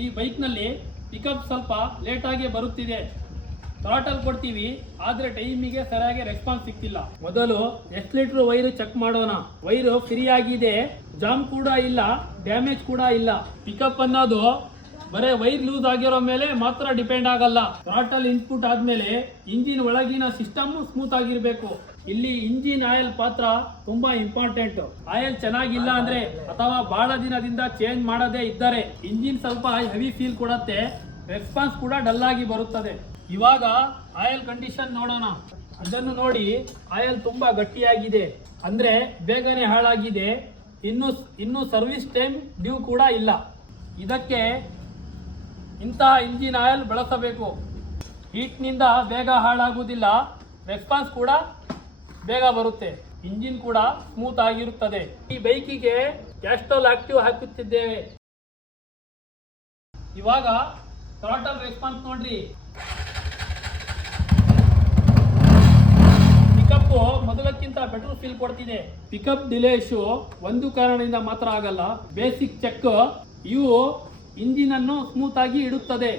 ಈ ಬೈಕ್ನಲ್ಲಿ ಪಿಕಪ್ ಸ್ವಲ್ಪ ಲೇಟಾಗಿ ಬರುತ್ತಿದೆ. ಥ್ರಾಟಲ್ ಕೊಡ್ತೀವಿ, ಆದರೆ ಟೈಮಿಗೆ ಸರಿಯಾಗಿ ರೆಸ್ಪಾನ್ಸ್ ಸಿಗ್ತಿಲ್ಲ. ಮೊದಲು ಎಕ್ಸ್ಲೇಟರ್ ವೈರ್ ಚೆಕ್ ಮಾಡೋಣ. ವೈರು ಫ್ರೀ ಆಗಿದೆ, ಜಾಮ್ ಕೂಡ ಇಲ್ಲ, ಡ್ಯಾಮೇಜ್ ಕೂಡ ಇಲ್ಲ. ಪಿಕಪ್ ಅನ್ನೋದು ಬರೇ ವೈರ್ ಲೂಸ್ ಆಗಿರೋ ಮೇಲೆ ಮಾತ್ರ ಡಿಪೆಂಡ್ ಆಗಲ್ಲ. ಥ್ರಾಟಲ್ ಇನ್ಪುಟ್ ಆದ್ಮೇಲೆ ಇಂಜಿನ್ ಒಳಗಿನ ಸಿಸ್ಟಮ್ ಸ್ಮೂತ್ ಆಗಿರ್ಬೇಕು. ಇಲ್ಲಿ ಇಂಜಿನ್ ಆಯಿಲ್ ಪಾತ್ರ ತುಂಬಾ ಇಂಪಾರ್ಟೆಂಟ್. ಆಯಿಲ್ ಚೆನ್ನಾಗಿಲ್ಲ ಅಂದ್ರೆ ಅಥವಾ ಬಹಳ ದಿನದಿಂದ ಚೇಂಜ್ ಮಾಡದೇ ಇದ್ದರೆ ಇಂಜಿನ್ ಸ್ವಲ್ಪ ಹೆವಿ ಫೀಲ್ ಕೊಡುತ್ತೆ, ರೆಸ್ಪಾನ್ಸ್ ಕೂಡ ಡಲ್ ಆಗಿ ಬರುತ್ತದೆ. ಇವಾಗ ಆಯಿಲ್ ಕಂಡೀಷನ್ ನೋಡೋಣ. ಅದನ್ನು ನೋಡಿ, ಆಯಿಲ್ ತುಂಬಾ ಗಟ್ಟಿಯಾಗಿದೆ ಅಂದ್ರೆ ಬೇಗನೆ ಹಾಳಾಗಿದೆ. ಇನ್ನು ಸರ್ವಿಸ್ ಟೈಮ್ ಡ್ಯೂ ಕೂಡ ಇಲ್ಲ. ಇದಕ್ಕೆ ಇಂತಹ ಇಂಜಿನ್ ಆಯಿಲ್ ಬಳಸಬೇಕು. ಹೀಟ್ನಿಂದ ಬೇಗ ಹಾಳಾಗುವುದಿಲ್ಲ, ರೆಸ್ಪಾನ್ಸ್ ಕೂಡ ಬೇಗ ಬರುತ್ತೆ, ಇಂಜಿನ್ ಕೂಡ ಸ್ಮೂತ್ ಆಗಿರುತ್ತದೆ. ಈ ಬೈಕಿಗೆ ಕ್ಯಾಸ್ಟ್ರೋಲ್ ಆಕ್ಟಿವ್ ಹಾಕುತ್ತಿದ್ದೇವೆ. ಇವಾಗ ಥ್ರಾಟಲ್ ರೆಸ್ಪಾನ್ಸ್ ನೋಡ್ರಿ. ಪಿಕಪ್ ಮೊದಲಕ್ಕಿಂತ ಬೆಟರ್ ಫೀಲ್ ಕೊಡ್ತಿದೆ. ಪಿಕಪ್ ಡಿಲೇಶು ಒಂದು ಕಾರಣದಿಂದ ಮಾತ್ರ ಆಗಲ್ಲ. ಬೇಸಿಕ್ ಚೆಕ್ ಇವು ಇಂಜಿನ್ ಅನ್ನು ಸ್ಮೂತ್ ಆಗಿ ಇಡುತ್ತದೆ.